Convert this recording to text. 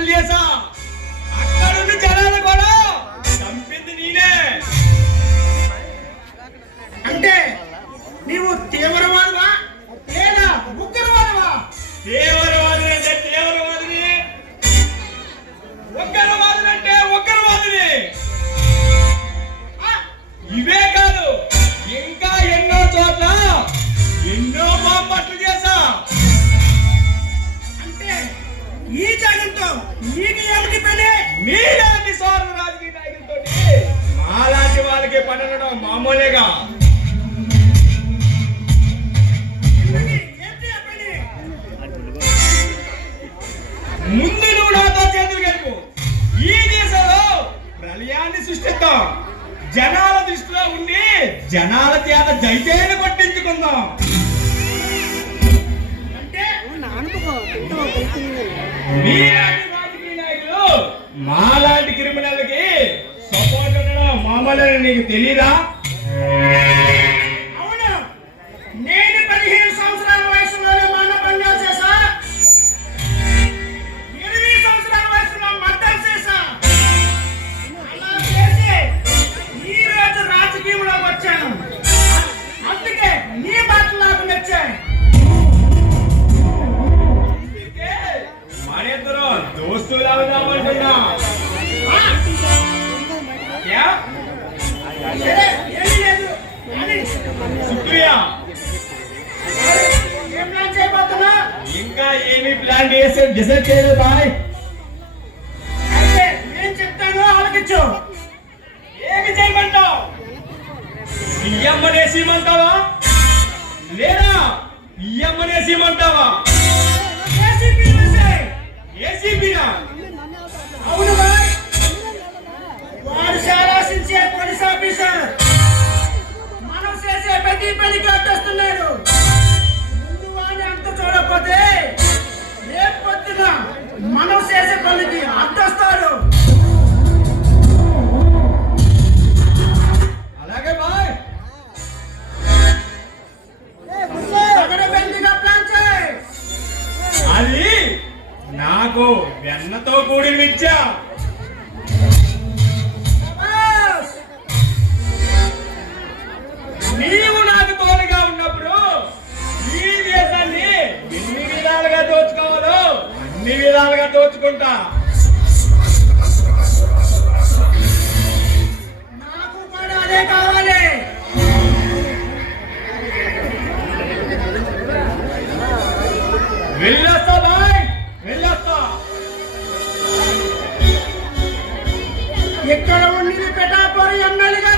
బాంబట్లు చేసా. అక్కడున్న జనాలు కూడా చంపింది నేనే. అంటే నీవు తీవ్రవాదవా లేదా ఉగ్రవాదవా? తీవ్రవాదిని అంటే తీవ్రవాదిని, ఉగ్రవాదిని అంటే ఉగ్రవాదిని. ఇవే కాదు, ఇంకా ఎన్నో చోట్ల ఎన్నో బాంబట్లు చేసా. అంటే ఈ జగంతో నీకు ఏమిటి పని? మీలాంటి స్వార్థ రాజకీయ నాయకులతో మాలాంటి వాళ్ళకి పడడం మామూలేగా. ముందు నువ్వు నాతో చేతులు కలుపు. ఈ దేశంలో ప్రళయాన్ని సృష్టిద్దాం. జనాల దృష్టిలో ఉండి జనాల చేత జైజైలు కొట్టించుకుందాం. అంటే మీలాంటి రాజకీయ నాయకులు మాలాంటి క్రిమినల్కి సపోర్ట్ ఉండడం మామూలని నీకు తెలీదా? అవును, నేను 15 సంవత్సరాల వయసులోనే మానభంగం చేశా. 8 సంవత్సరాల వయసులో మర్డర్ చేశా. అలా చేసి ఈ రోజు రాజకీయంలోకి వచ్చాను. అందుకే నీ మాటలు నాకు నచ్చాయి. మనిద్దరు దోస్తులు అవుదామంటున్నా. సరే, ఏమీ లేదు. కానీ శుక్రియా. ఏం ప్లాన్ చేయబోతున్నా? ఇంకా ఏమి ప్లాన్ చేసి డిసైడ్ చేయలేదు బాయ్. అయితే నేను చెప్తాను, ఆలకించు. ఏమి చేయమంటావు? బియ్యమ్మనే సీమంటావా లేదా బియ్యమ్మనే సీమంటావా? ఏసీపీ వేసేయ్. ఏసీపీనా? అవును బాయ్, వాడు చాలా సిన్సియర్ పోలీస్ ఆఫీసర్. మనం చేసే ప్రతి పనికి అడ్డొస్తున్నాడు. ముందు వాడిని అంత చూడకపోతే రేపు పొద్దున మనం చేసే పనికి అడ్డొస్తాడు. అలాగే బాయ్. పగడబందీగా ప్లాన్ చేయి. అది నాకు వెన్నతో కూడిన విద్య. బాస్, నీవు నాకు తోడుగా ఉన్నప్పుడు ఈ దేశాన్ని ఎన్ని విధాలుగా దోచుకోవాలో అన్ని విధాలుగా దోచుకుంటా. నాకు కూడా అదే కావాలి. వెళ్ళొస్తా బాయ్, వెళ్ళొస్తా. ఇక్కడ ఉండి పిఠాపురం ఎమ్మెల్యేగా